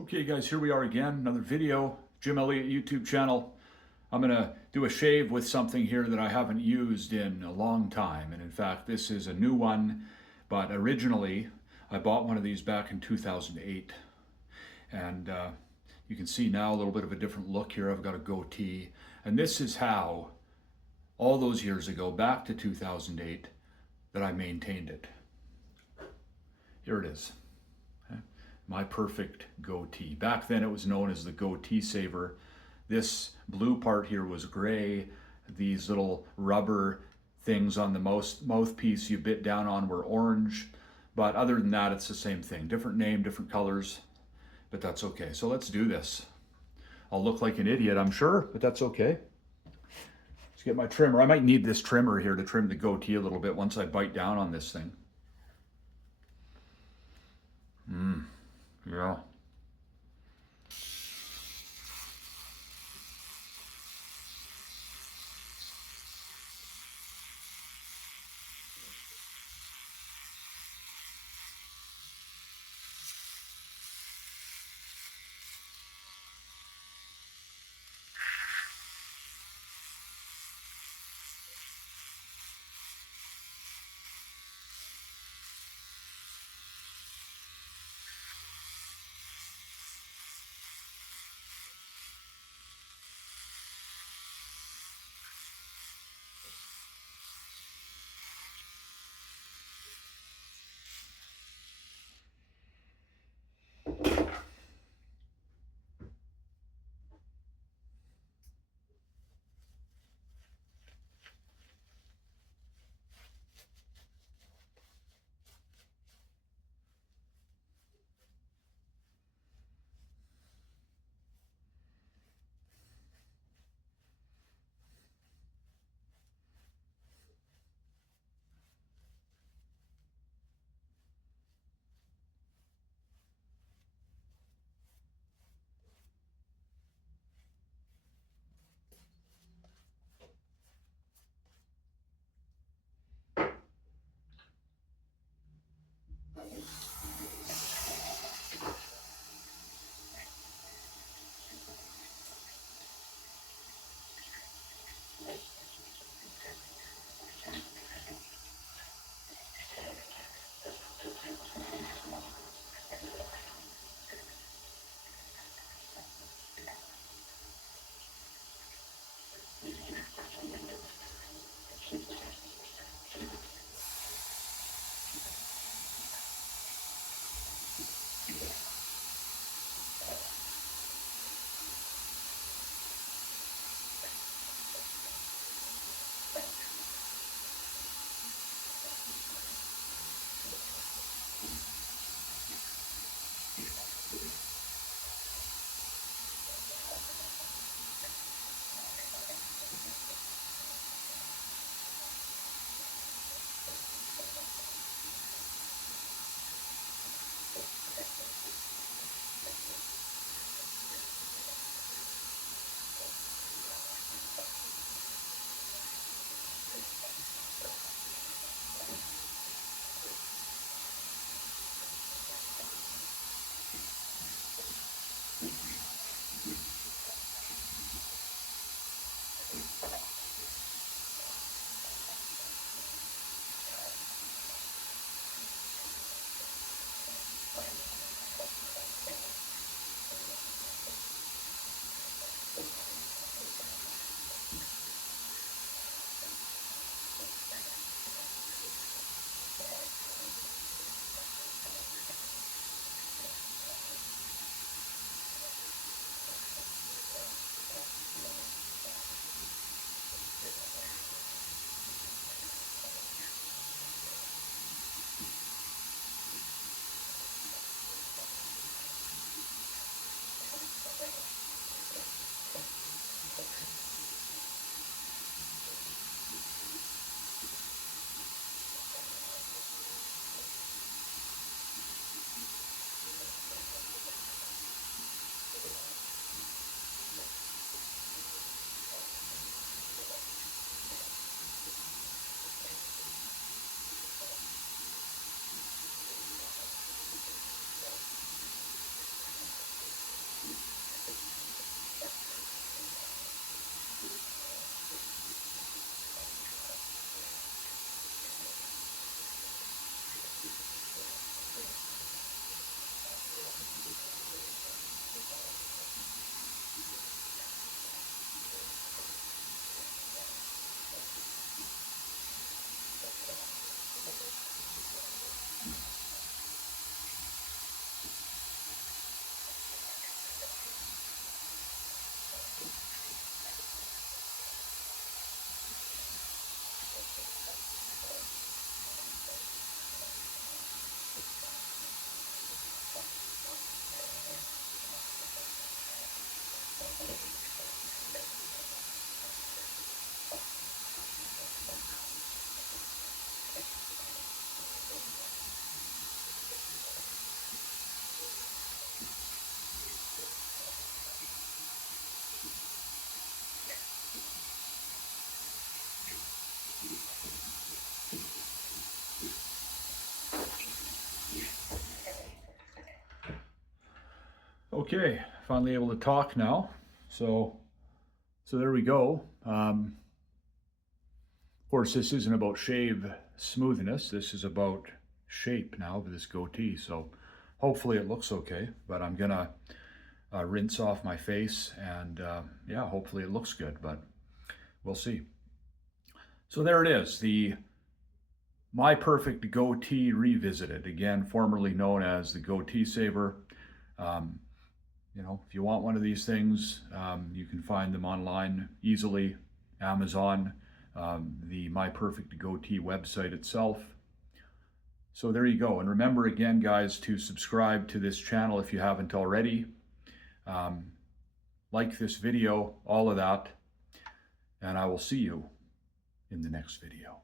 Okay guys, here we are again, another video, Jim Elliott YouTube channel. I'm gonna do a shave with something here that I haven't used in a long time. And in fact, this is a new one, but originally I bought one of these back in 2008. And you can see now a little bit of a different look here. I've got a goatee. And this is how, all those years ago, back to 2008, that I maintained it. Here it is. My Perfect Goatee. Back then it was known as the Goatee Saver. This blue part here was gray. These little rubber things on the mouthpiece you bit down on were orange. But other than that, it's the same thing. Different name, different colors, but that's okay. So let's do this. I'll look like an idiot, I'm sure, but that's okay. Let's get my trimmer. I might need this trimmer here to trim the goatee a little bit once I bite down on this thing. Yeah. Okay, finally able to talk now. So there we go. Of course, this isn't about shave smoothness. This is about shape now with this goatee. So hopefully it looks okay, but I'm gonna rinse off my face and yeah, hopefully it looks good, but we'll see. So there it is, the My Perfect Goatee Revisited, again, formerly known as the Goatee Saver. You know, if you want one of these things, you can find them online easily, Amazon, the My Perfect Goatee website itself. So there you go. And remember again, guys, to subscribe to this channel if you haven't already. Like this video, all of that, and I will see you in the next video.